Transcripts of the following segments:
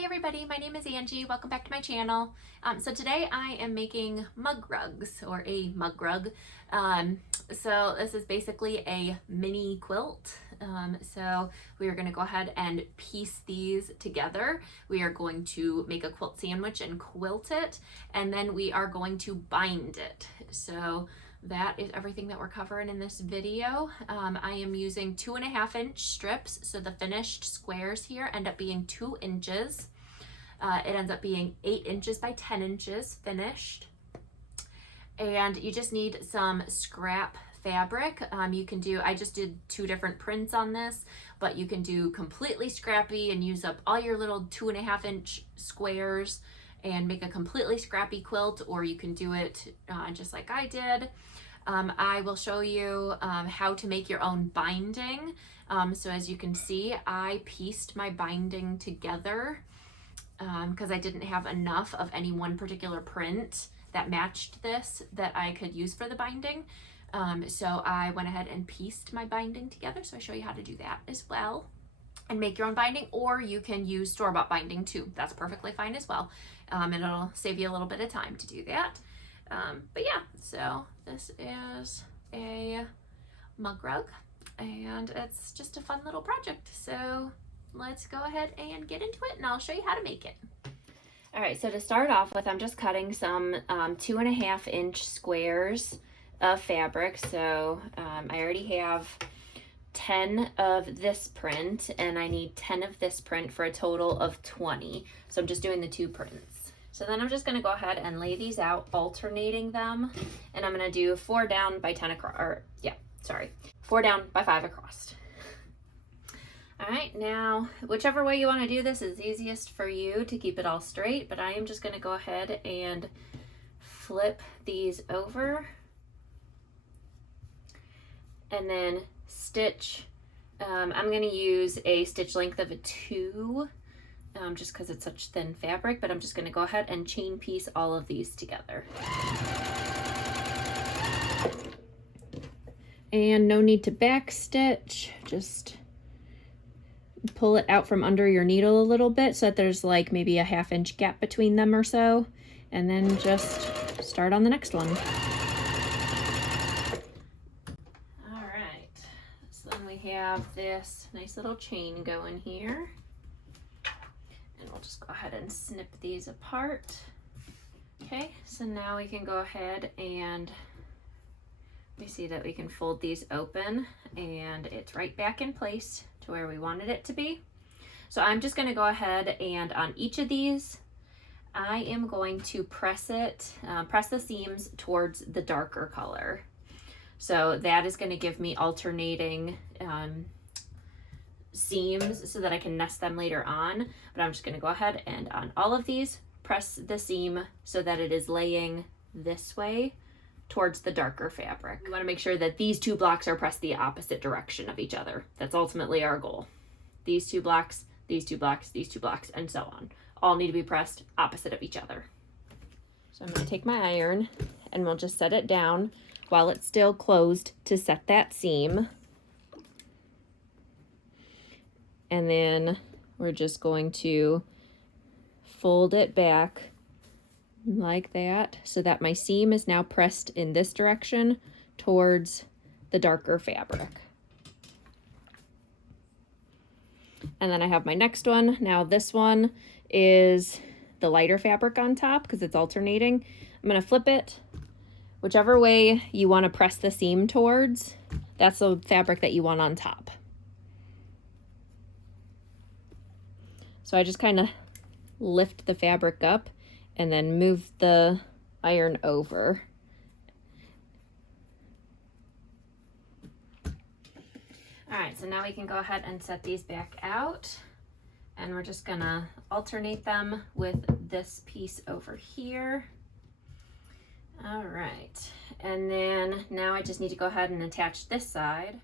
Hi everybody, my name is Angie. Welcome back to my channel. So today I am making mug rugs, or a mug rug. So this is basically a mini quilt. So we are going to go ahead and piece these together. We are going to make a quilt sandwich and quilt it, and then we are going to bind it. So that is everything that we're covering in this video. I am using 2.5 inch strips, so the finished squares here end up being 2 inches. It ends up being 8 inches by 10 inches finished. And you just need some scrap fabric. You can do, I just did 2 different prints on this, but you can do completely scrappy and use up all your little 2.5 inch squares and make a completely scrappy quilt, or you can do it just like I did. I will show you how to make your own binding. So as you can see, I pieced my binding together because I didn't have enough of any one particular print that matched this that I could use for the binding. So I went ahead and pieced my binding together. So I show you how to do that as well and make your own binding, or you can use store-bought binding too. That's perfectly fine as well. And it'll save you a little bit of time to do that. But yeah, so this is a mug rug and it's just a fun little project. So let's go ahead and get into it and I'll show you how to make it. All right, so to start off with, I'm just cutting some 2.5 inch squares of fabric. So I already have 10 of this print and I need 10 of this print for a total of 20. So I'm just doing the 2 prints. So then I'm just going to go ahead and lay these out, alternating them, and I'm going to do 4 down by 10 across, or yeah, sorry, 4 down by 5 across. All right, now whichever way you want to do this is easiest for you to keep it all straight, but I am just going to go ahead and flip these over and then stitch. I'm going to use a stitch length of a 2. Just because it's such thin fabric, but I'm just going to go ahead and chain piece all of these together. And no need to back stitch, just pull it out from under your needle a little bit so that there's like maybe a 1/2 inch gap between them or so, and then just start on the next one. All right, so then we have this nice little chain going here. And we'll just go ahead and snip these apart. Okay, so now we can go ahead and we see that we can fold these open and it's right back in place to where we wanted it to be. So I'm just going to go ahead and on each of these, I am going to press the seams towards the darker color. So that is going to give me alternating seams so that I can nest them later on, but I'm just going to go ahead and on all of these press the seam so that it is laying this way towards the darker fabric. We want to make sure that these 2 blocks are pressed the opposite direction of each other. That's ultimately our goal. These 2 blocks, these 2 blocks, these 2 blocks, and so on, all need to be pressed opposite of each other. So I'm going to take my iron and we'll just set it down while it's still closed to set that seam. And then we're just going to fold it back like that so that my seam is now pressed in this direction towards the darker fabric. And then I have my next one. Now this one is the lighter fabric on top because it's alternating. I'm going to flip it. Whichever way you want to press the seam towards, that's the fabric that you want on top. So I just kind of lift the fabric up and then move the iron over. All right, so now we can go ahead and set these back out. And we're just gonna alternate them with this piece over here. All right, and then now I just need to go ahead and attach this side.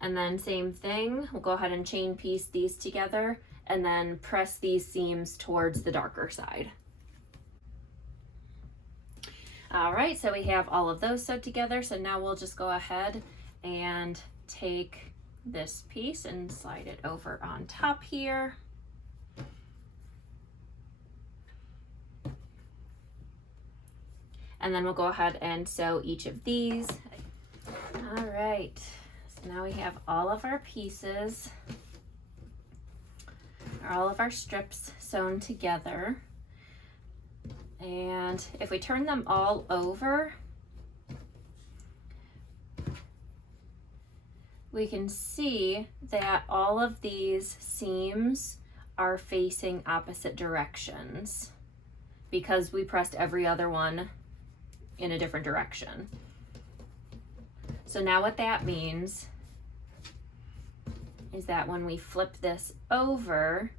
And then same thing, we'll go ahead and chain piece these together and then press these seams towards the darker side. All right, so we have all of those sewed together. So now we'll just go ahead and take this piece and slide it over on top here. and then we'll go ahead and sew each of these. All right, so now we have all of our pieces, all of our strips sewn together. And if we turn them all over, we can see that all of these seams are facing opposite directions because we pressed every other one in a different direction. So now what that means is that when we flip this over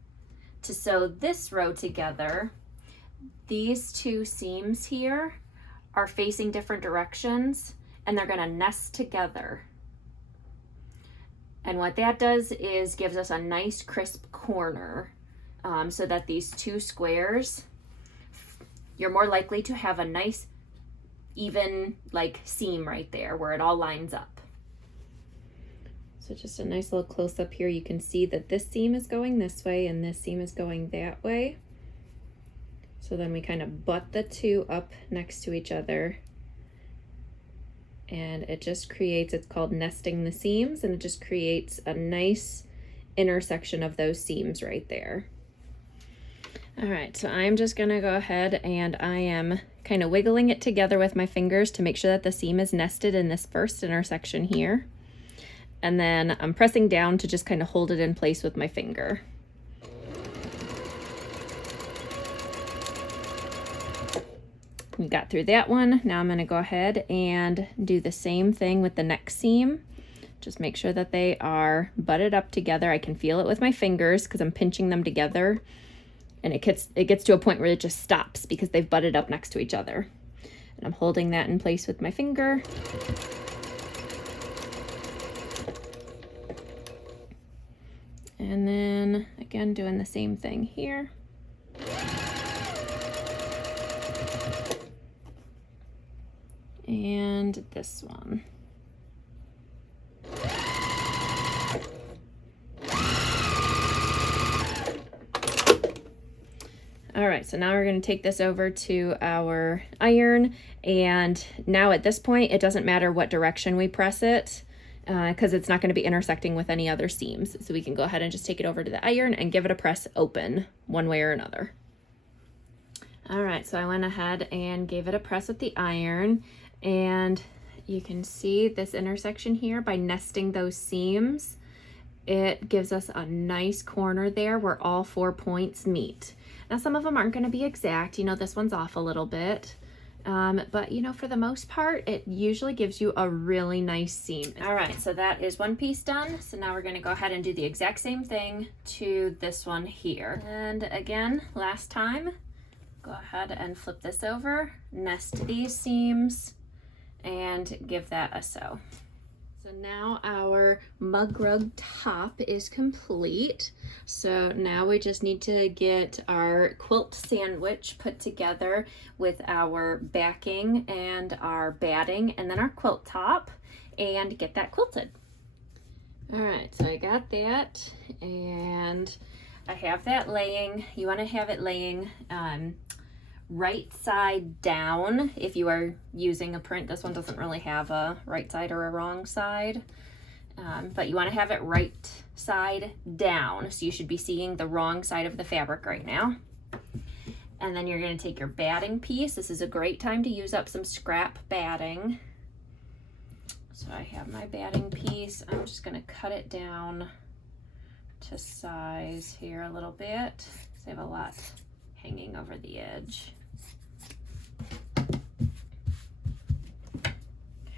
to sew this row together, these two seams here are facing different directions and they're going to nest together. And what that does is gives us a nice crisp corner, so that these two squares, you're more likely to have a nice even like seam right there where it all lines up. So just a nice little close up here. You can see that this seam is going this way and this seam is going that way. So then we kind of butt the two up next to each other, and it just creates, it's called nesting the seams, and it just creates a nice intersection of those seams right there. All right, so I'm just gonna go ahead and I am kind of wiggling it together with my fingers to make sure that the seam is nested in this first intersection here. And then I'm pressing down to just kind of hold it in place with my finger. We got through that one. Now I'm going to go ahead and do the same thing with the next seam. Just make sure that they are butted up together. I can feel it with my fingers because I'm pinching them together, and it gets to a point where it just stops because they've butted up next to each other. And I'm holding that in place with my finger. And then again doing the same thing here. And this one. All right, so now we're going to take this over to our iron, and now at this point it doesn't matter what direction we press it because it's not going to be intersecting with any other seams. So we can go ahead and just take it over to the iron and give it a press open one way or another. All right, so I went ahead and gave it a press with the iron, and you can see this intersection here by nesting those seams. It gives us a nice corner there where all 4 points meet. Now some of them aren't going to be exact, you know, this one's off a little bit, but you know, for the most part, it usually gives you a really nice seam. All right, so that is one piece done. So now we're going to go ahead and do the exact same thing to this one here. And again, last time, go ahead and flip this over, nest these seams, and give that a sew. So now our mug rug top is complete. So now we just need to get our quilt sandwich put together with our backing and our batting and then our quilt top, and get that quilted. All right, so I got that, and I have that laying. You want to have it laying right side down if you are using a print. This one doesn't really have a right side or a wrong side, but you want to have it right side down, so you should be seeing the wrong side of the fabric right now. And then you're going to take your batting piece. This is a great time to use up some scrap batting. So I have my batting piece. I'm just going to cut it down to size here a little bit because I have a lot hanging over the edge.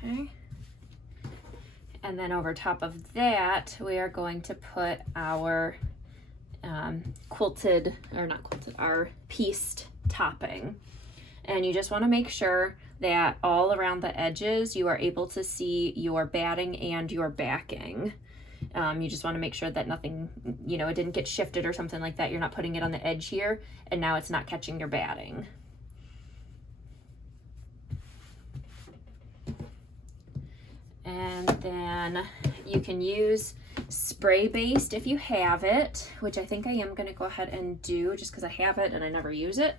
Okay. And then over top of that, we are going to put our quilted, or not quilted, our pieced topping. And you just want to make sure that all around the edges, you are able to see your batting and your backing. You just want to make sure that nothing, you know, it didn't get shifted or something like that. You're not putting it on the edge here, and now it's not catching your batting. And then you can use spray based if you have it, which I think I am going to go ahead and do just because I have it and I never use it.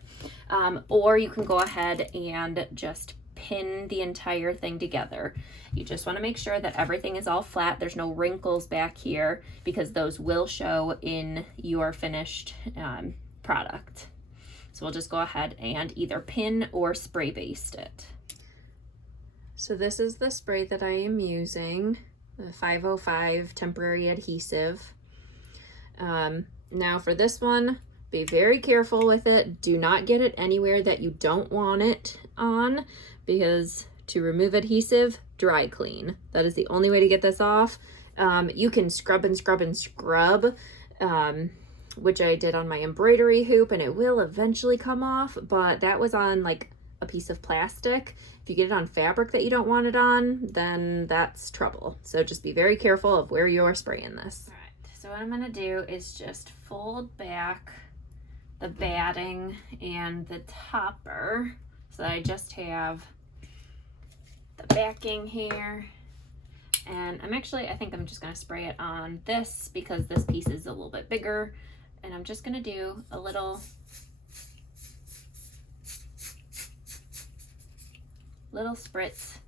Or you can go ahead and just pin the entire thing together. You just want to make sure that everything is all flat. There's no wrinkles back here because those will show in your finished product. So we'll just go ahead and either pin or spray baste it. So this is the spray that I am using, the 505 temporary adhesive. Now for this one, be very careful with it. Do not get it anywhere that you don't want it on, because to remove adhesive, dry clean. That is the only way to get this off. You can scrub and scrub and scrub, which I did on my embroidery hoop, and it will eventually come off, but that was on like a piece of plastic. If you get it on fabric that you don't want it on, then that's trouble. So just be very careful of where you're spraying this. All right, so what I'm gonna do is just fold back the batting and the topper so that I just have the backing here. And I think I'm just gonna spray it on this because this piece is a little bit bigger. And I'm just gonna do a little spritz.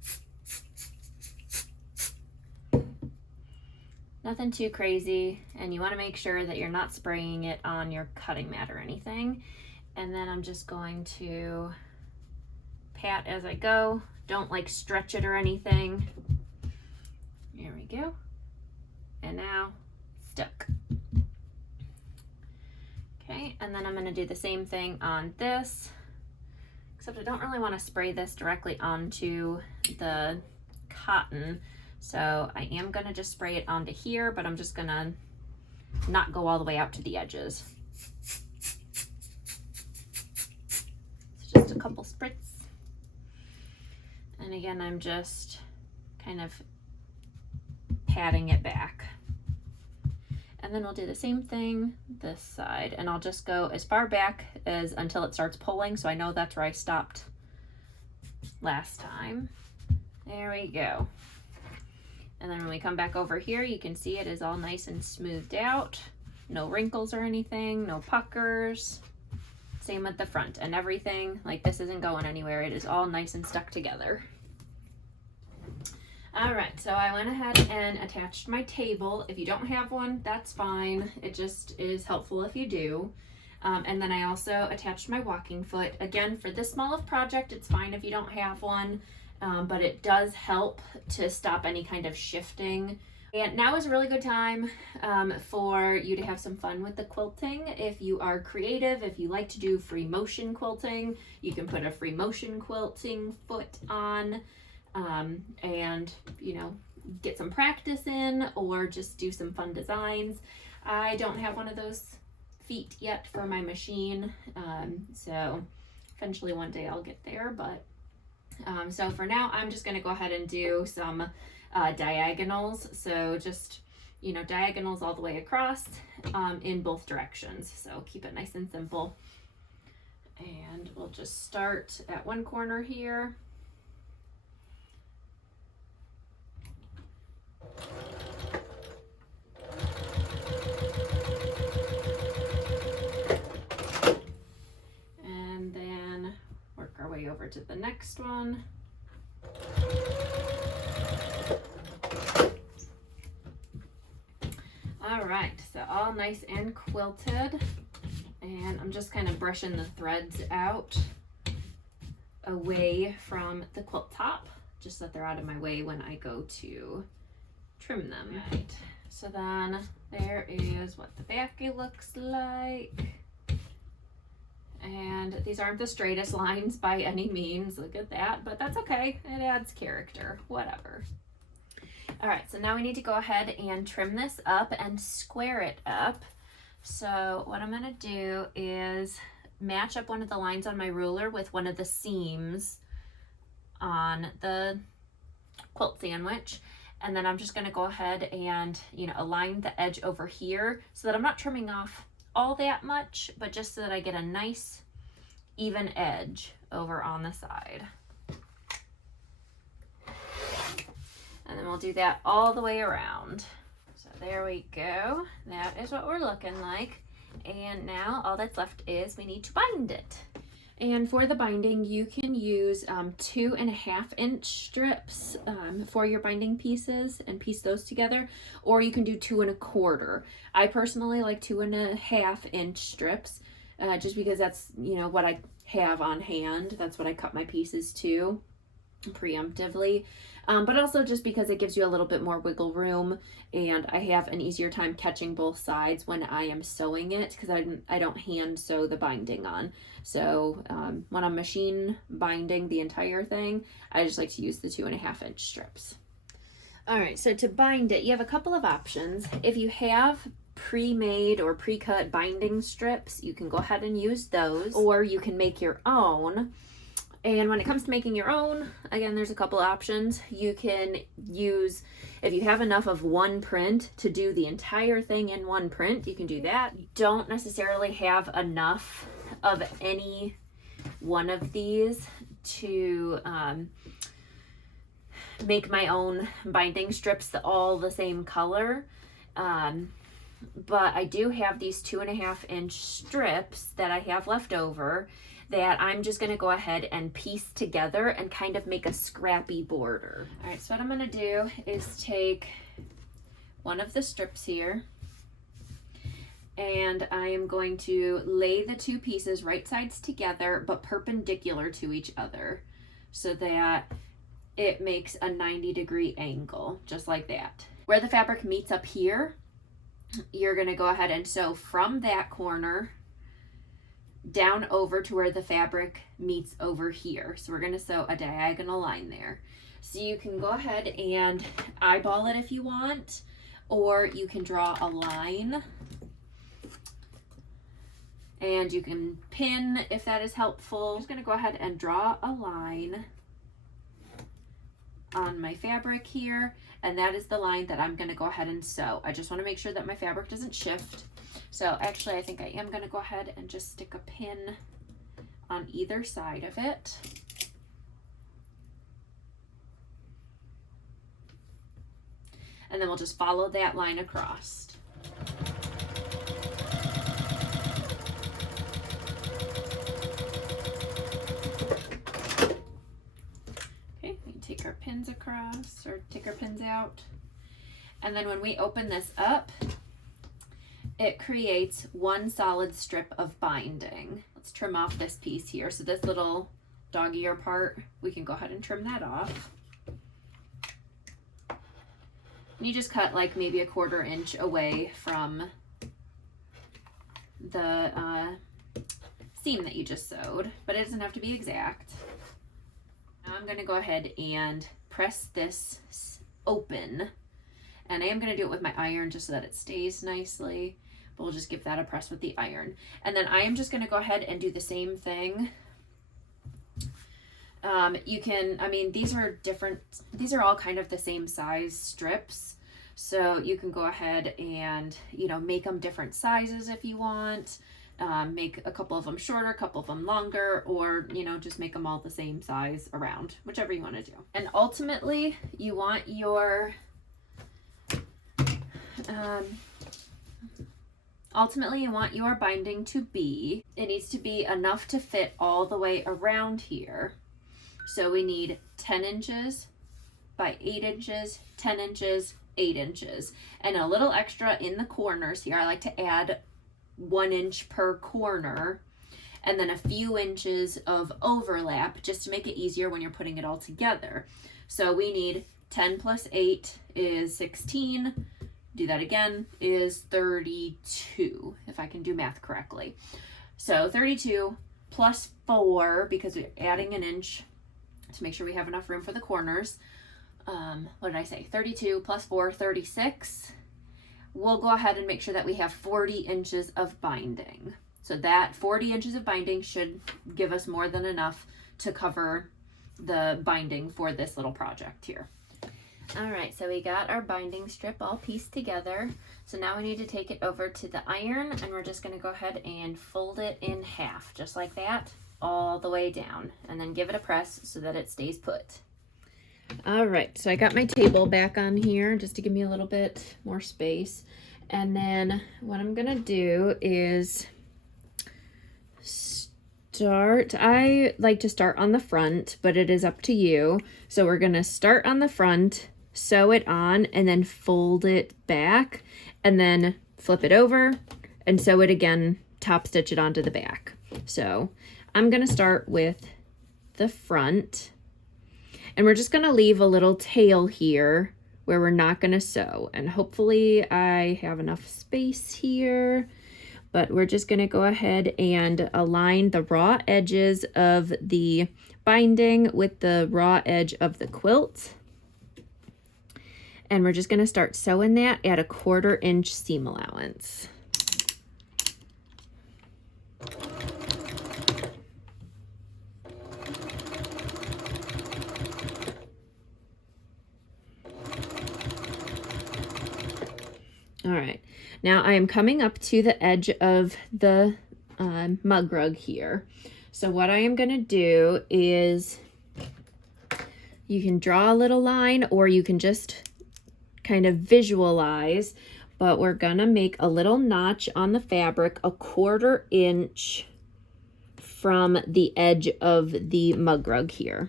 Nothing too crazy, and you want to make sure that you're not spraying it on your cutting mat or anything. And then I'm just going to pat as I go. Don't like stretch it or anything. There we go. And now stuck. Okay, and then I'm going to do the same thing on this, except I don't really want to spray this directly onto the cotton. So I am going to just spray it onto here, but I'm just going to not go all the way out to the edges. So just a couple spritz. And again, I'm just kind of patting it back. And then we'll do the same thing this side, and I'll just go as far back as until it starts pulling, so I know that's where I stopped last time. There we go. And then when we come back over here, you can see it is all nice and smoothed out. No wrinkles or anything, no puckers. Same with the front and everything. Like, this isn't going anywhere. It is all nice and stuck together. All right, so I went ahead and attached my table. If you don't have one, that's fine. It just is helpful if you do. And then I also attached my walking foot. Again, for this small of project, it's fine if you don't have one. But it does help to stop any kind of shifting. And now is a really good time for you to have some fun with the quilting. If you are creative, if you like to do free motion quilting, you can put a free motion quilting foot on and, you know, get some practice in, or just do some fun designs. I don't have one of those feet yet for my machine, so eventually one day I'll get there, but so for now, I'm just going to go ahead and do some diagonals. So just, you know, diagonals all the way across in both directions. So keep it nice and simple. And we'll just start at one corner here. And then work our way over to the next one. All right, so all nice and quilted, and I'm just kind of brushing the threads out away from the quilt top, just so that they're out of my way when I go to trim them. Right, so then there is what the back looks like. And these aren't the straightest lines by any means, look at that, but that's okay, it adds character, whatever. All right, so now we need to go ahead and trim this up and square it up. So what I'm gonna do is match up one of the lines on my ruler with one of the seams on the quilt sandwich. And then I'm just gonna go ahead and, you know, align the edge over here so that I'm not trimming off all that much, but just so that I get a nice even edge over on the side. And then we'll do that all the way around. So there we go. That is what we're looking like. And now all that's left is we need to bind it. And for the binding, you can use 2.5-inch strips for your binding pieces and piece those together, or you can do 2.25. I personally like 2.5-inch strips, just because that's, you know, what I have on hand. That's what I cut my pieces to preemptively, but also just because it gives you a little bit more wiggle room, and I have an easier time catching both sides when I am sewing it, because I don't hand sew the binding on. So when I'm machine binding the entire thing, I just like to use the 2.5-inch strips. All right, so to bind it, you have a couple of options. If you have pre-made or pre-cut binding strips, you can go ahead and use those, or you can make your own. And when it comes to making your own, again, there's a couple options. You can use, if you have enough of one print to do the entire thing in one print, you can do that. You don't necessarily have enough of any one of these to make my own binding strips all the same color. But I do have these 2.5-inch strips that I have left over that I'm just going to go ahead and piece together and kind of make a scrappy border. All right, so what I'm going to do is take one of the strips here, and I am going to lay the two pieces right sides together but perpendicular to each other so that it makes a 90-degree angle, just like that. Where the fabric meets up here, you're going to go ahead and sew from that corner down over to where the fabric meets over here. So we're going to sew a diagonal line there. So you can go ahead and eyeball it if you want, or you can draw a line, and you can pin if that is helpful. I'm just going to go ahead and draw a line on my fabric here, and that is the line that I'm going to go ahead and sew. I just want to make sure that my fabric doesn't shift. So actually I think I am going to go ahead and just stick a pin on either side of it. And then we'll just follow that line across. Okay, we can take our pins across, or take our pins out. And then when we open this up, it creates one solid strip of binding. Let's trim off this piece here. So this little dog ear part, we can go ahead and trim that off. And you just cut like maybe 1/4 inch away from the seam that you just sewed, but it doesn't have to be exact. Now I'm going to go ahead and press this open, and I am going to do it with my iron just so that it stays nicely. But we'll just give that a press with the iron. And then I am just going to go ahead and do the same thing. You can, I mean, these are different, these are all kind of the same size strips. So you can go ahead and, you know, make them different sizes if you want. Make a couple of them shorter, a couple of them longer, or, you know, just make them all the same size around, whichever you want to do. And ultimately, you want your, binding to be, it needs to be enough to fit all the way around here. So we need 10 inches by 8 inches, 10 inches, 8 inches, and a little extra in the corners here. I like to add 1 inch per corner, and then a few inches of overlap just to make it easier when you're putting it all together. So we need 10 plus 8 is 16. Do that again, is 32, if I can do math correctly. So 32 plus 4, because we're adding an inch to make sure we have enough room for the corners. What did I say? 32 plus 4, 36. We'll go ahead and make sure that we have 40 inches of binding. So that 40 inches of binding should give us more than enough to cover the binding for this little project here. All right, so we got our binding strip all pieced together. So now we need to take it over to the iron, and we're just going to go ahead and fold it in half, just like that, all the way down, and then give it a press so that it stays put. All right, so I got my table back on here just to give me a little bit more space. And then what I'm going to do is I like to start on the front, but it is up to you. So we're gonna start on the front, sew it on, and then fold it back, and then flip it over and sew it again, top stitch it onto the back. So I'm gonna start with the front, and we're just gonna leave a little tail here where we're not gonna sew, and hopefully I have enough space here. But we're just gonna go ahead and align the raw edges of the binding with the raw edge of the quilt. And we're just gonna start sewing that at a 1/4 inch seam allowance. All right, now I am coming up to the edge of the mug rug here. So what I am gonna do is, you can draw a little line or you can just kind of visualize, but we're gonna make a little notch on the fabric 1/4 inch from the edge of the mug rug here.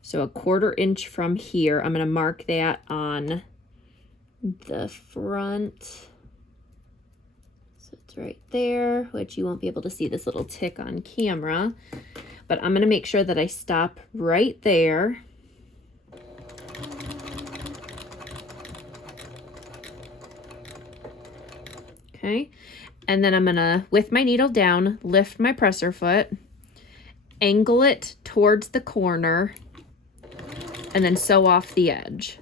So 1/4 inch from here, I'm gonna mark that on the front. So it's right there, which you won't be able to see this little tick on camera, but I'm gonna make sure that I stop right there. Okay, and then I'm gonna, with my needle down, lift my presser foot, angle it towards the corner, and then sew off the edge.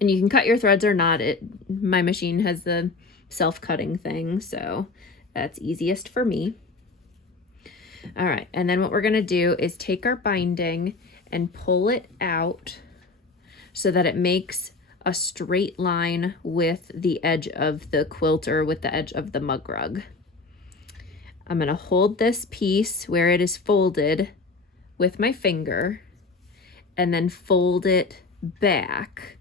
And you can cut your threads or not. My machine has the self-cutting thing, so that's easiest for me. All right, and then what we're gonna do is take our binding and pull it out so that it makes a straight line with the edge of the quilt or with the edge of the mug rug. I'm gonna hold this piece where it is folded with my finger and then fold it back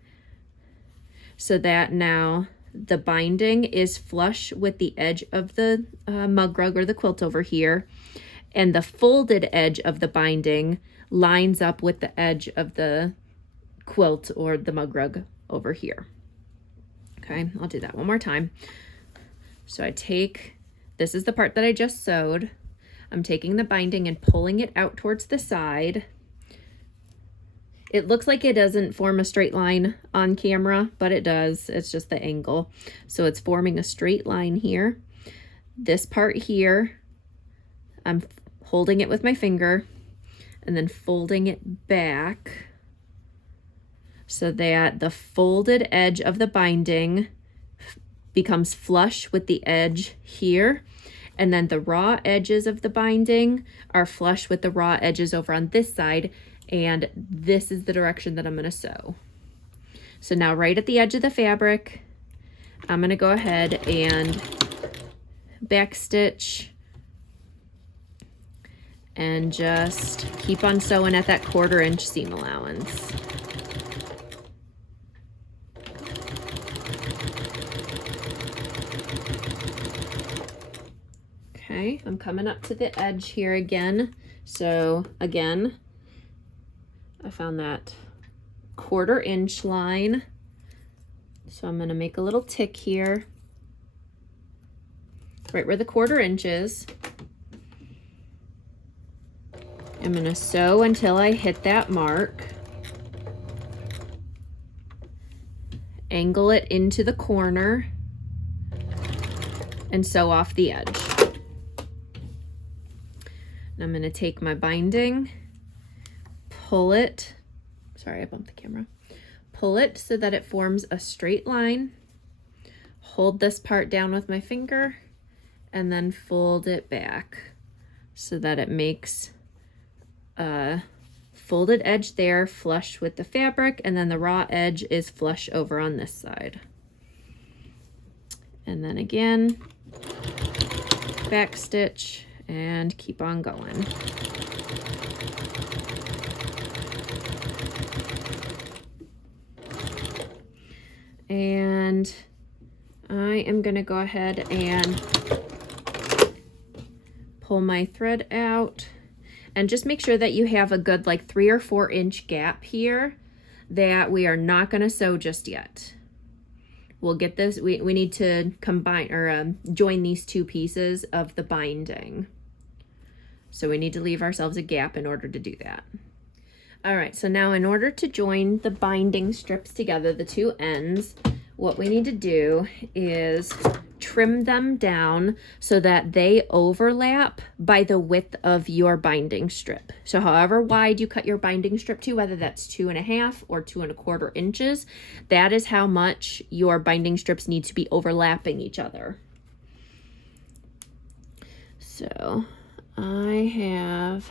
so that now the binding is flush with the edge of the mug rug or the quilt over here, and the folded edge of the binding lines up with the edge of the quilt or the mug rug over here. Okay, I'll do that one more time. So I take, this is the part that I just sewed. I'm taking the binding and pulling it out towards the side. It looks like it doesn't form a straight line on camera, but it does. It's just the angle. So it's forming a straight line here. This part here, I'm holding it with my finger and then folding it back so that the folded edge of the binding becomes flush with the edge here. And then the raw edges of the binding are flush with the raw edges over on this side. And this is the direction that I'm going to sew. So now right at the edge of the fabric, I'm going to go ahead and backstitch and just keep on sewing at that 1/4 inch seam allowance. Okay, I'm coming up to the edge here again. So again, I found that 1/4 inch line. So I'm gonna make a little tick here, right where the 1/4 inch is. I'm gonna sew until I hit that mark. Angle it into the corner and sew off the edge. And I'm gonna take my binding, pull it, sorry, I bumped the camera. Pull it so that it forms a straight line. Hold this part down with my finger and then fold it back so that it makes a folded edge there flush with the fabric, and then the raw edge is flush over on this side. And then again, back stitch and keep on going. And I am going to go ahead and pull my thread out, and just make sure that you have a good like 3 or 4 inch gap here that we are not going to sew just yet. We'll get this, we need to combine or join these two pieces of the binding. So we need to leave ourselves a gap in order to do that. All right, so now in order to join the binding strips together, the two ends, what we need to do is trim them down so that they overlap by the width of your binding strip. So however wide you cut your binding strip to, whether that's 2.5 or 2.25 inches, that is how much your binding strips need to be overlapping each other. So I have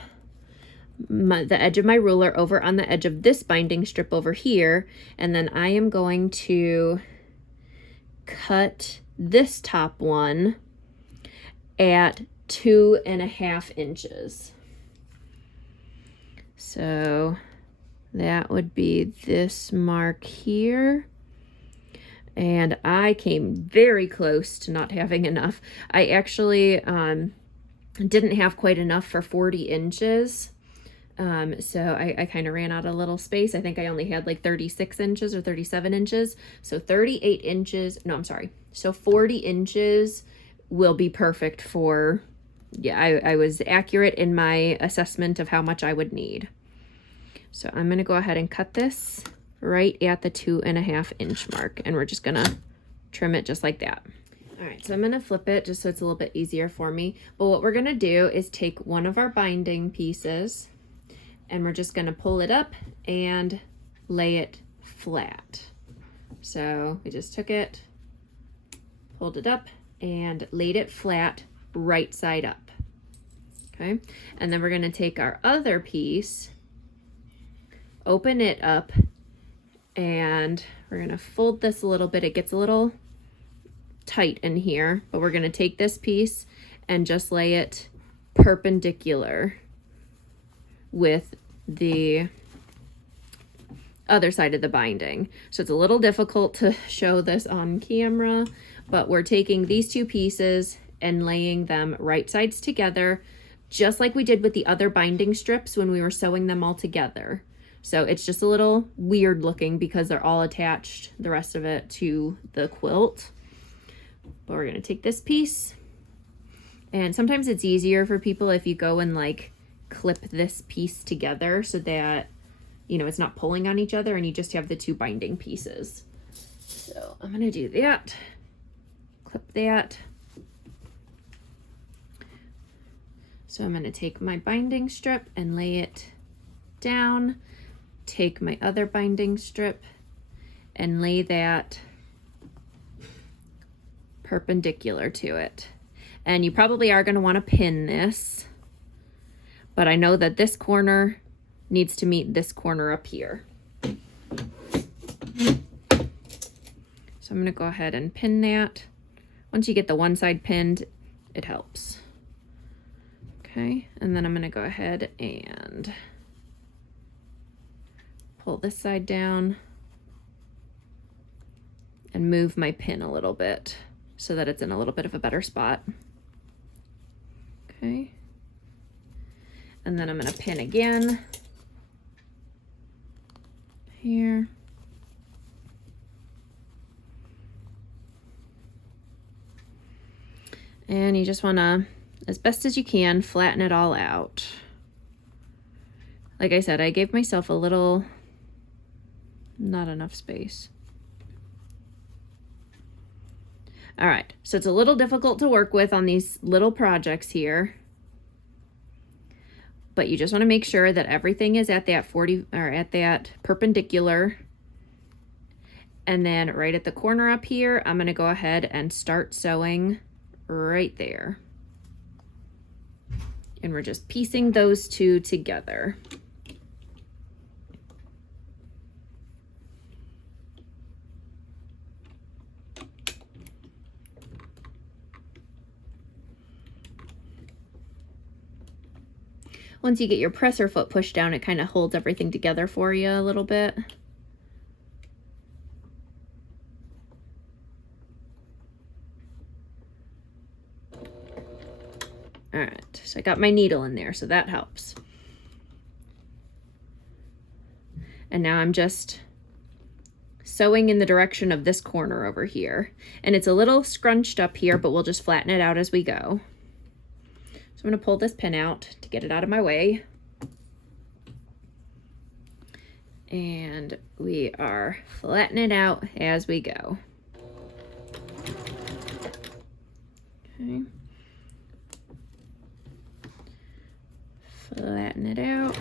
the edge of my ruler over on the edge of this binding strip over here, and then I am going to cut this top one at 2.5 inches. So that would be this mark here. And I came very close to not having enough. I actually didn't have quite enough for 40 inches. So I kind of ran out of little space. I think I only had like 36 inches or 37 inches. So 38 inches, no, I'm sorry. So 40 inches will be perfect for, yeah, I was accurate in my assessment of how much I would need. So I'm going to go ahead and cut this right at the 2.5 inch mark, and we're just going to trim it just like that. All right, so I'm going to flip it just so it's a little bit easier for me. But what we're going to do is take one of our binding pieces, and we're just going to pull it up and lay it flat. So we just took it, pulled it up, and laid it flat right side up. Okay, and then we're going to take our other piece, open it up, and we're going to fold this a little bit. It gets a little tight in here, but we're going to take this piece and just lay it perpendicular with the other side of the binding. So it's a little difficult to show this on camera, but we're taking these two pieces and laying them right sides together, just like we did with the other binding strips when we were sewing them all together. So it's just a little weird looking because they're all attached, the rest of it, to the quilt. But we're gonna take this piece, and sometimes it's easier for people if you go and like clip this piece together so that, you know, it's not pulling on each other and you just have the two binding pieces. So I'm gonna do that, clip that. So I'm gonna take my binding strip and lay it down, take my other binding strip and lay that perpendicular to it. And you probably are gonna wanna pin this, but I know that this corner needs to meet this corner up here. So I'm gonna go ahead and pin that. Once you get the one side pinned, it helps. Okay, and then I'm gonna go ahead and pull this side down and move my pin a little bit so that it's in a little bit of a better spot. Okay. And then I'm going to pin again here. And you just want to, as best as you can, flatten it all out. Like I said, I gave myself a little, not enough space. All right, so it's a little difficult to work with on these little projects here, but you just want to make sure that everything is at that 40 or at that perpendicular. And then right at the corner up here, I'm going to go ahead and start sewing right there. And we're just piecing those two together. Once you get your presser foot pushed down, it kind of holds everything together for you a little bit. All right, so I got my needle in there, so that helps. And now I'm just sewing in the direction of this corner over here. And it's a little scrunched up here, but we'll just flatten it out as we go. So I'm gonna pull this pin out to get it out of my way. And we are flattening it out as we go. Okay. Flatten it out.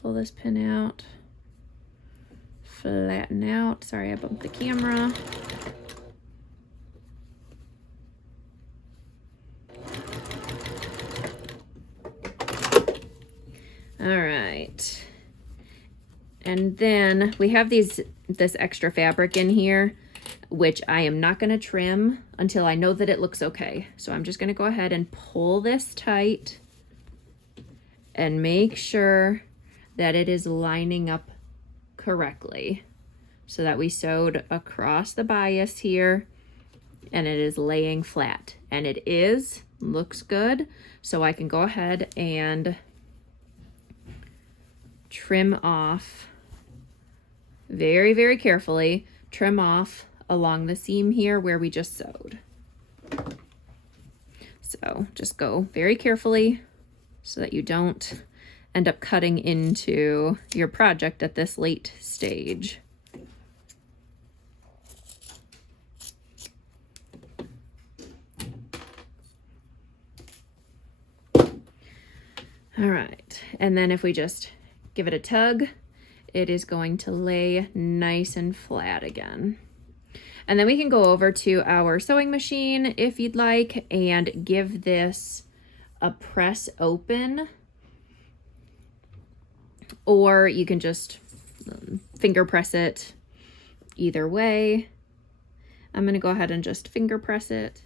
Pull this pin out. Flatten out. Sorry, I bumped the camera. All right. And then we have this extra fabric in here, which I am not going to trim until I know that it looks okay. So I'm just going to go ahead and pull this tight and make sure that it is lining up correctly so that we sewed across the bias here and it is laying flat, and it looks good. So I can go ahead and trim off very, very carefully, trim off along the seam here where we just sewed. So just go very carefully so that you don't end up cutting into your project at this late stage. All right, and then if we just give it a tug, it is going to lay nice and flat again. And then we can go over to our sewing machine if you'd like and give this a press open, or you can just finger press it. Either way, I'm going to go ahead and just finger press it.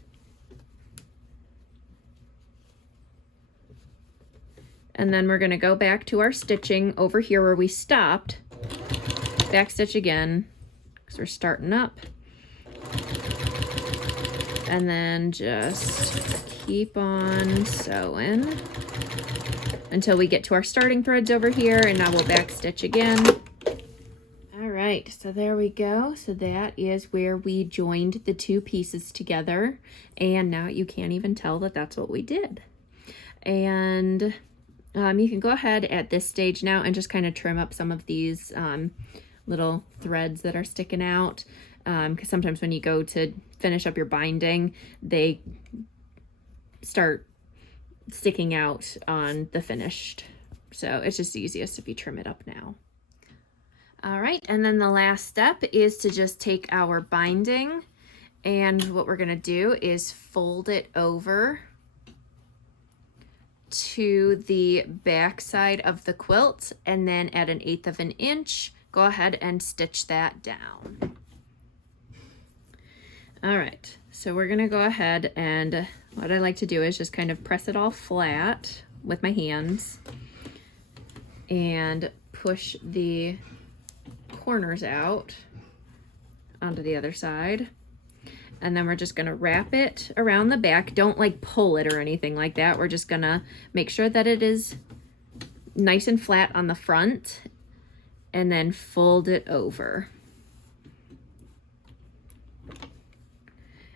And then we're going to go back to our stitching over here where we stopped, back stitch again because we're starting up, and then just keep on sewing until we get to our starting threads over here, and now we'll back stitch again. All right, so there we go. So that is where we joined the two pieces together, and now you can't even tell that that's what we did. And you can go ahead at this stage now and just kind of trim up some of these little threads that are sticking out, because sometimes when you go to finish up your binding, they start sticking out on the finished. So it's just easiest if you trim it up now. All right, and then the last step is to just take our binding, and what we're gonna do is fold it over to the back side of the quilt, and then at 1/8 of an inch, go ahead and stitch that down. All right, so we're gonna go ahead, and what I like to do is just kind of press it all flat with my hands and push the corners out onto the other side. And then we're just gonna wrap it around the back. Don't like pull it or anything like that. We're just gonna make sure that it is nice and flat on the front, and then fold it over.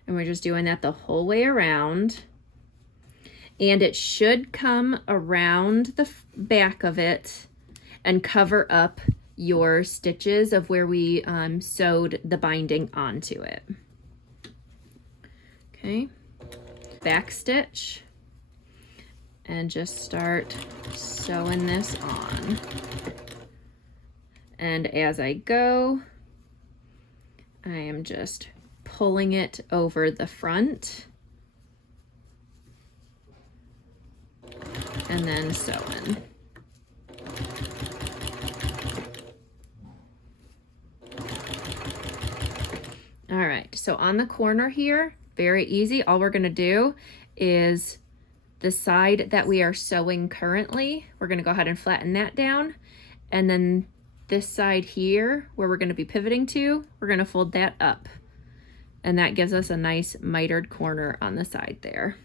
And we're just doing that the whole way around. And it should come around the back of it and cover up your stitches of where we sewed the binding onto it. Okay, back stitch, and just start sewing this on. And as I go, I am just pulling it over the front and then sewing. All right, so on the corner here, very easy. All we're gonna do is the side that we are sewing currently, we're gonna go ahead and flatten that down. And then this side here, where we're gonna be pivoting to, we're gonna fold that up. And that gives us a nice mitered corner on the side there.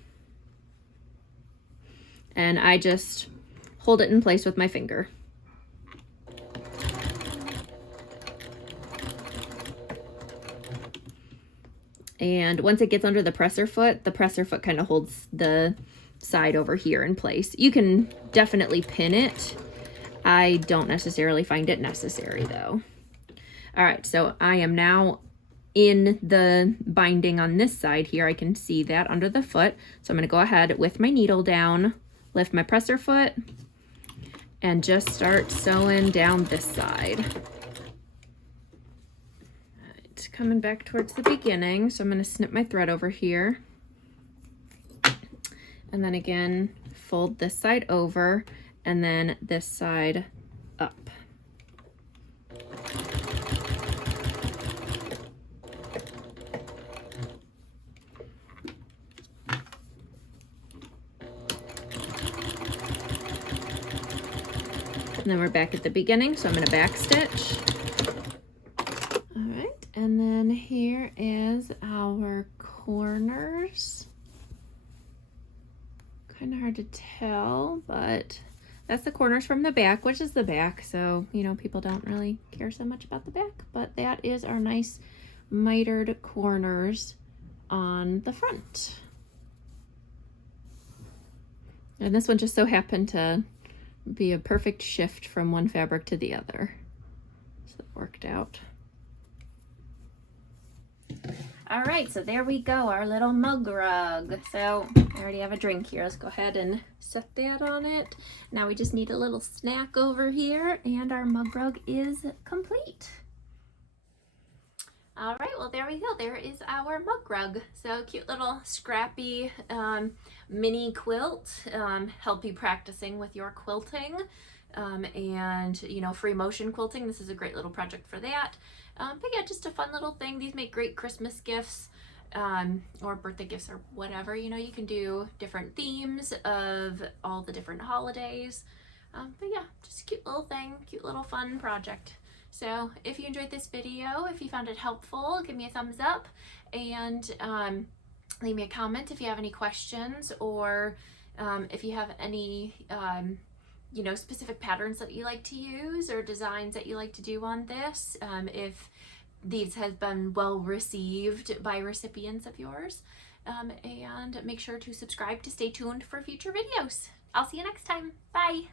and I just hold it in place with my finger. And once it gets under the presser foot kind of holds the side over here in place. You can definitely pin it. I don't necessarily find it necessary though. All right, so I am now in the binding on this side here. I can see that under the foot. So I'm gonna go ahead with my needle down, lift my presser foot, and just start sewing down this side. Coming back towards the beginning, so I'm going to snip my thread over here, and then again fold this side over and then this side up. And then we're back at the beginning, so I'm going to back stitch. And then here is our corners. Kind of hard to tell, but that's the corners from the back, which is the back. So, you know, people don't really care so much about the back, but that is our nice mitered corners on the front. And this one just so happened to be a perfect shift from one fabric to the other. So it worked out. All right, so there we go, our little mug rug. So I already have a drink here. Let's go ahead and set that on it. Now we just need a little snack over here and our mug rug is complete. All right, well, there we go. There is our mug rug. So cute little scrappy mini quilt. Help you practicing with your quilting. And, you know, free motion quilting. This is a great little project for that. But yeah, just a fun little thing. These make great Christmas gifts or birthday gifts or whatever. You know, you can do different themes of all the different holidays. But yeah, just a cute little thing, cute little fun project. So if you enjoyed this video, if you found it helpful, give me a thumbs up and leave me a comment if you have any questions or if you have any you know, specific patterns that you like to use or designs that you like to do on this, if these have been well received by recipients of yours. And make sure to subscribe to stay tuned for future videos. I'll see you next time. Bye.